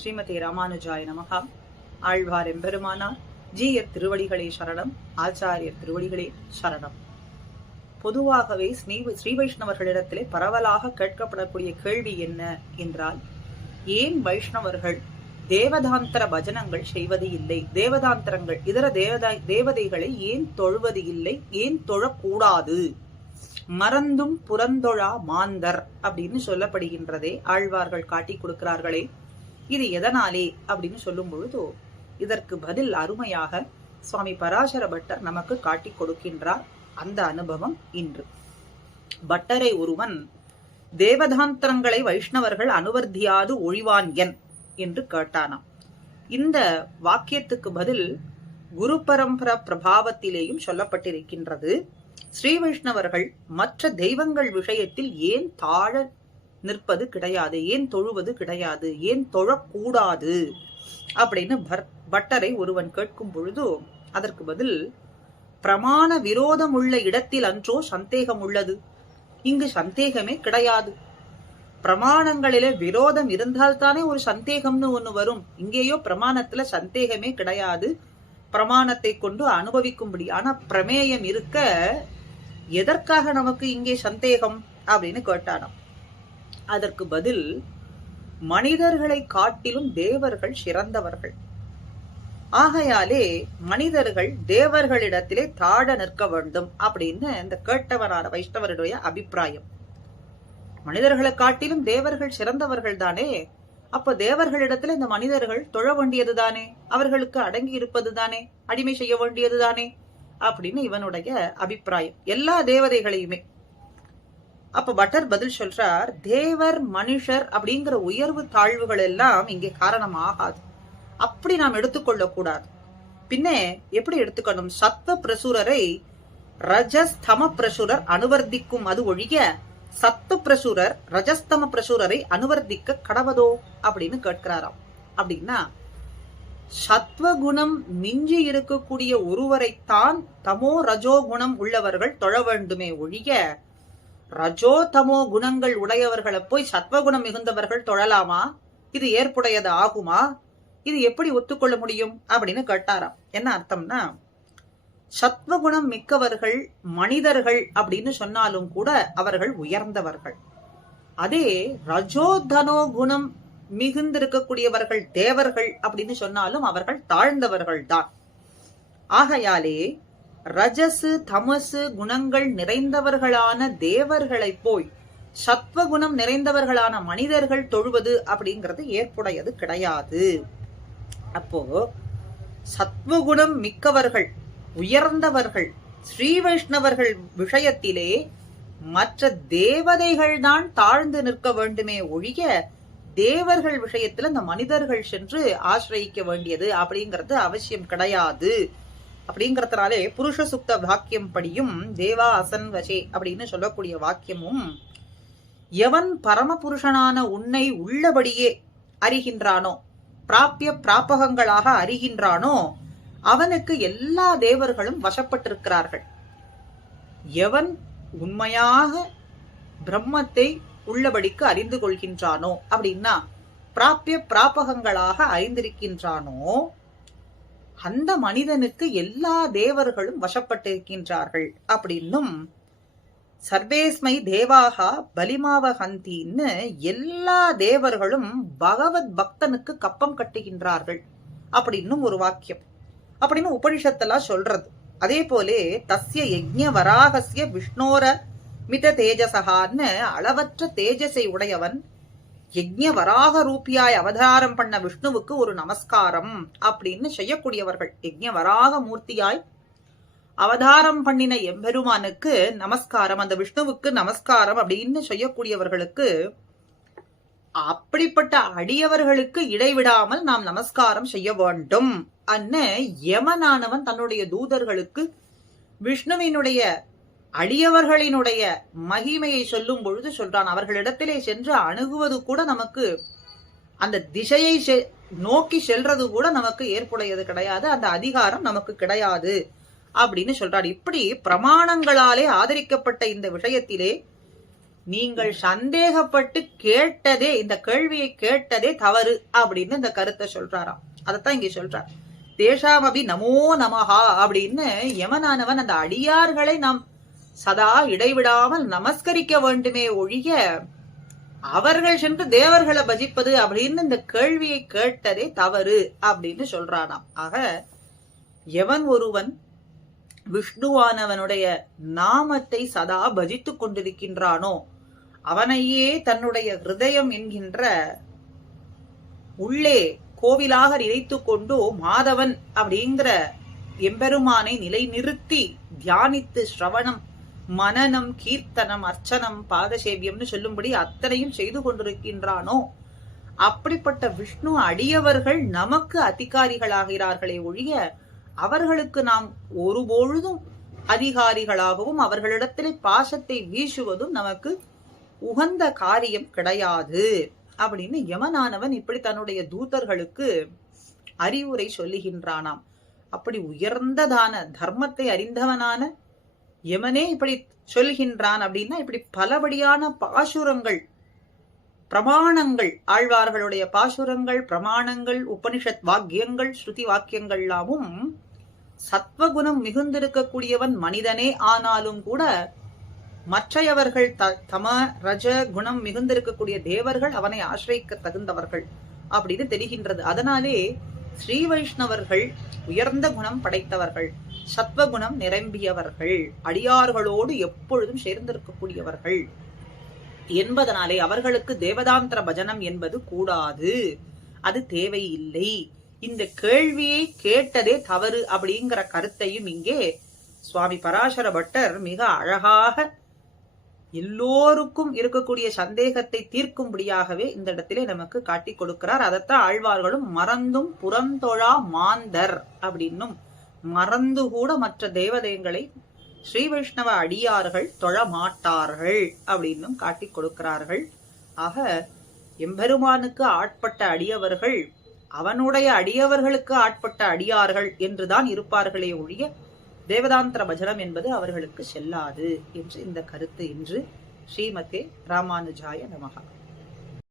ஸ்ரீமதி ராமானுஜாய நமகா. ஆழ்வார் எம்பெருமானார் ஜீயர் திருவடிகளே சரணம் ஆச்சாரியர் திருவடிகளே சரணம். பொதுவாகவே ஸ்ரீ ஸ்ரீ வைஷ்ணவர்களிடத்திலே பரவலாக கேட்கப்படக்கூடிய கேள்வி என்ன என்றால் ஏன் வைஷ்ணவர்கள் தேவதாந்தர பஜனங்கள் செய்வது இல்லை? தேவதாந்தரங்கள் இதர தேவதா தேவதைகளை ஏன் தொழுவது இல்லை? ஏன் தொழக்கூடாது? மறந்தும் புறந்தொழா மாந்தர் அப்படின்னு சொல்லப்படுகின்றதே ஆழ்வார்கள் காட்டி கொடுக்கிறார்களே. இது எதனாலே அப்படின்னு சொல்லும் பொழுது இதற்கு பதில் அருமையாக சுவாமி பராசர பட்டர் நமக்கு காட்டி கொடுக்கின்றார். அந்த அனுபவம் இன்று. பட்டரை ஒருவன் தேவதாந்திரங்களை வைஷ்ணவர்கள் அனுவர்த்தியாது ஒழிவான் என் என்று கேட்டானாம். இந்த வாக்கியத்துக்கு பதில் குரு பரம்பர பிரபாவத்திலேயும் சொல்லப்பட்டிருக்கின்றது. ஸ்ரீ வைஷ்ணவர்கள் மற்ற தெய்வங்கள் விஷயத்தில் ஏன் தாழ நிற்பது கிடையாது ஏன் தொழுவது கிடையாது ஏன் தொழக்கூடாது? அப்படின்னு பட்டரை ஒருவன் கேட்கும் பொழுது அதற்கு பதில் பிரமாண விரோதம் உள்ள இடத்தில் அன்றோ சந்தேகம் உள்ளது. இங்கு சந்தேகமே கிடையாது. பிரமாணங்களில விரோதம் இருந்தால்தானே ஒரு சந்தேகம்னு ஒண்ணு வரும். இங்கேயோ பிரமாணத்துல சந்தேகமே கிடையாது. பிரமாணத்தை கொண்டு அனுபவிக்கும்படி. ஆனா பிரமேயம் இருக்க எதற்காக நமக்கு இங்கே சந்தேகம்? அப்படின்னு கேட்டானாம். அதற்கு பதில் மனிதர்களை காட்டிலும் தேவர்கள் சிறந்தவர்கள். ஆகையாலே மனிதர்கள் தேவர்களிடத்திலே தாழ நிற்க வேண்டும் அப்படின்னு இந்த கேட்டவரான வைஷ்ணவருடைய அபிப்பிராயம். மனிதர்களை காட்டிலும் தேவர்கள் சிறந்தவர்கள் தானே? அப்ப தேவர்களிடத்துல இந்த மனிதர்கள் தொழ வேண்டியது தானே? அவர்களுக்கு அடங்கி இருப்பது தானே? அடிமை செய்ய வேண்டியது தானே? அப்படின்னு இவனுடைய அபிப்பிராயம். எல்லா தேவதைகளையுமே. அப்ப பட்டர் பதில் சொல்றார் தேவர் மனுஷர் அப்படிங்கிற உயர்வு தாழ்வுகள் எல்லாம் இங்கே காரணம் ஆகாது அப்படி நாம் எடுத்துக்கொள்ள கூடாது பின்ன எப்படி எடுத்துக்கணும்? சத்வ பிரசுரரை ரஜஸ்தம பிரசுரர் அனுவர்த்திக்கும் அது ஒழிய சத்து பிரசுரர் ரஜஸ்தம பிரசுரரை அனுவர்த்திக்க கடவதோ அப்படின்னு கேட்கிறாராம். அப்படின்னா சத்வகுணம் மிஞ்சி இருக்கக்கூடிய ஒருவரைத்தான் தமோ ரஜோ குணம் உள்ளவர்கள் தொழ வேண்டுமே ஒழிய ரஜோதமோ குணங்கள் உடையவர்களை போய் சத்வகுணம் மிகுந்தவர்கள் தொழலாமா? இது ஏற்புடையது ஆகுமா? இது எப்படி ஒத்துக்கொள்ள முடியும்? அப்படின்னு கேட்டாராம். என்ன அர்த்தம்னா சத்வகுணம் மிக்கவர்கள் மனிதர்கள் அப்படின்னு சொன்னாலும் கூட அவர்கள் உயர்ந்தவர்கள். அதே ரஜோதனோ குணம் மிகுந்திருக்கக்கூடியவர்கள் தேவர்கள் அப்படின்னு சொன்னாலும் அவர்கள் தாழ்ந்தவர்கள் தான் ஆகையாலே ரஜசு தமசு குணங்கள் நிறைந்தவர்களான தேவர்களை போய் சத்வகுணம் நிறைந்தவர்களான மனிதர்கள் தொழுவது அப்படிங்கிறது ஏற்புடையது கிடையாது. அப்போ சத்வகுணம் மிக்கவர்கள் உயர்ந்தவர்கள் ஸ்ரீ வைஷ்ணவர்கள் விஷயத்திலே மற்ற தேவதைகள் தான் தாழ்ந்து நிற்க வேண்டுமே ஒழிய தேவர்கள் விஷயத்துல இந்த மனிதர்கள் சென்று ஆசிரியிக்க வேண்டியது அப்படிங்கிறது அவசியம் கிடையாது. அப்படிங்கறதுனாலே புருஷ சுக்த வாக்கியம் படியும் தேவா அசன் வசே அப்படின்னு சொல்லக்கூடிய வாக்கியமும் எவன் பரமபுருஷனான உன்னை உள்ளபடியே அறிகின்றானோ பிராப்பிய பிராபகங்களாக அறிகின்றானோ அவனுக்கு எல்லா தேவர்களும் வசப்பட்டிருக்கிறார்கள். எவன் உண்மையாக பிரம்மத்தை உள்ளபடிக்கு அறிந்து கொள்கின்றானோ அப்படின்னா பிராப்பிய பிராபகங்களாக அறிந்திருக்கின்றானோ அந்த மனிதனுக்கு எல்லா தேவர்களும் வசப்பட்டிருக்கின்றார்கள். அப்படின்னும் சர்வேஸ்மை தேவாகா பலிமாவகந்தின்னு எல்லா தேவர்களும் பகவத் பக்தனுக்கு கப்பம் கட்டுகின்றார்கள். அப்படின்னும் ஒரு வாக்கியம். அப்படின்னு உபனிஷத்தெல்லாம் சொல்றது. அதே போலே தஸ்ய யஜ்ய வராகசிய விஷ்ணோர மித தேஜசகான்னு அளவற்ற தேஜசை உடையவன் யஜ்ய வராக ரூபியாய் அவதாரம் பண்ண விஷ்ணுவுக்கு ஒரு நமஸ்காரம் அப்படின்னு செய்யக்கூடியவர்கள். யஜ்ய வராக மூர்த்தியாய் அவதாரம் பண்ணின எம்பெருமானுக்கு நமஸ்காரம் அந்த விஷ்ணுவுக்கு நமஸ்காரம் அப்படின்னு செய்யக்கூடியவர்களுக்கு அப்படிப்பட்ட அடியவர்களுக்கு இடைவிடாமல் நாம் நமஸ்காரம் செய்ய வேண்டும். அன்ன யமனானவன் தன்னுடைய தூதர்களுக்கு விஷ்ணுவினுடைய அடியவர்களினுடைய மகிமையை சொல்லும் பொழுது சொல்றான் அவர்களிடத்திலே சென்று அணுகுவது கூட நமக்கு அந்த திசையை நோக்கி செல்றது கூட நமக்கு ஏற்புடையது கிடையாது அந்த அதிகாரம் நமக்கு கிடையாது அப்படின்னு சொல்றார் இப்படி பிரமாணங்களாலே ஆதரிக்கப்பட்ட இந்த விஷயத்திலே நீங்கள் சந்தேகப்பட்டு கேட்டதே இந்த கேள்வியை கேட்டதே தவறு அப்படின்னு இந்த கருத்தை சொல்றாராம். அதத்தான் இங்க சொல்றார். தேஷாமபி நமோ நமஹா அப்படின்னு யமனானவன் அந்த அடியார்களை நாம் சதா இடைவிடாமல் நமஸ்கரிக்க வேண்டுமே ஒழிய அவர்கள் சென்று தேவர்களை பஜிப்பது அப்படின்னு இந்த கேள்வியை கேட்டதே தவறு அப்படின்னு சொல்றானாம். ஆக எவன் ஒருவன் விஷ்ணுவானவனுடைய நாமத்தை சதா பஜித்துக் கொண்டிருக்கின்றானோ அவனையே தன்னுடைய ஹிருதயம் என்கின்ற உள்ளே கோவிலாக நினைத்து கொண்டு மாதவன் அப்படிங்கிற எம்பெருமானை நிலைநிறுத்தி தியானித்து ஸ்ரவணம் மனனம் கீர்த்தனம் அர்ச்சனம் பாதசேவியம்னு சொல்லும்படி அத்தனையும் செய்து கொண்டிருக்கின்றானோ? அப்படிப்பட்ட விஷ்ணு அடியவர்கள் நமக்கு அதிகாரிகளாகிறார்களே ஒழிய அவர்களுக்கு நாம் ஒருபொழுதும் அதிகாரிகளாகவும் அவர்களிடத்திலே பாசத்தை வீசுவதும் நமக்கு உகந்த காரியம் கிடையாது. அப்படின்னு யமனானவன் இப்படி தன்னுடைய தூதர்களுக்கு அறிவுரை சொல்லுகின்றானாம். அப்படி உயர்ந்ததான தர்மத்தை அறிந்தவனான யமனே இப்படி சொல்கின்றான் அப்படின்னா இப்படி பலபடியான பாசுரங்கள் பிரமாணங்கள் ஆழ்வார்களுடைய பாசுரங்கள் பிரமாணங்கள் உபனிஷத் வாக்கியங்கள் ஸ்ருதி வாக்கியங்கள்லாமும் சத்வகுணம் மிகுந்திருக்கக்கூடியவன் மனிதனே ஆனாலும் கூட மற்றையவர்கள் த தம ரஜ குணம் மிகுந்திருக்கக்கூடிய தேவர்கள் அவனை ஆசிரிக்க தகுந்தவர்கள் அப்படின்னு தெரிகின்றது. அதனாலே ஸ்ரீ வைஷ்ணவர்கள் உயர்ந்த குணம் படைத்தவர்கள். சத்வகுணம் நிரம்பியவர்கள் அடியார்களோடு எப்பொழுதும் சேர்ந்திருக்கக்கூடியவர்கள். என்பதனாலே அவர்களுக்கு தேவதாந்திர பஜனம் என்பது கூடாது. அது தேவையில்லை. இந்த கேள்வியை கேட்டதே தவறு அப்படிங்கிற கருத்தையும் இங்கே சுவாமி பராசர பட்டர் மிக அழகாக எல்லோருக்கும் இருக்கக்கூடிய சந்தேகத்தை தீர்க்கும்படியாகவே இந்த இடத்திலே நமக்கு காட்டி கொடுக்கிறார். அதைத்தான் ஆழ்வார்களும் மறந்தும் புறந்தொழா மாந்தர் அப்படின்னும் மறந்து கூட மற்ற தேவதைகளை ஸ்ரீ வைஷ்ணவ அடியார்கள் தொழ மாட்டார்கள் அப்படின்னும் காட்டி கொடுக்கிறார்கள். ஆக எம்பெருமானுக்கு ஆட்பட்ட அடியவர்கள் அவனுடைய அடியவர்களுக்கு ஆட்பட்ட அடியார்கள் என்றுதான் இருப்பார்களே ஒழிய தேவதாந்திர பஜனம் என்பது அவர்களுக்கு செல்லாது என்று இந்த கருத்து இன்று ஸ்ரீமதே ராமானுஜாய நமகா.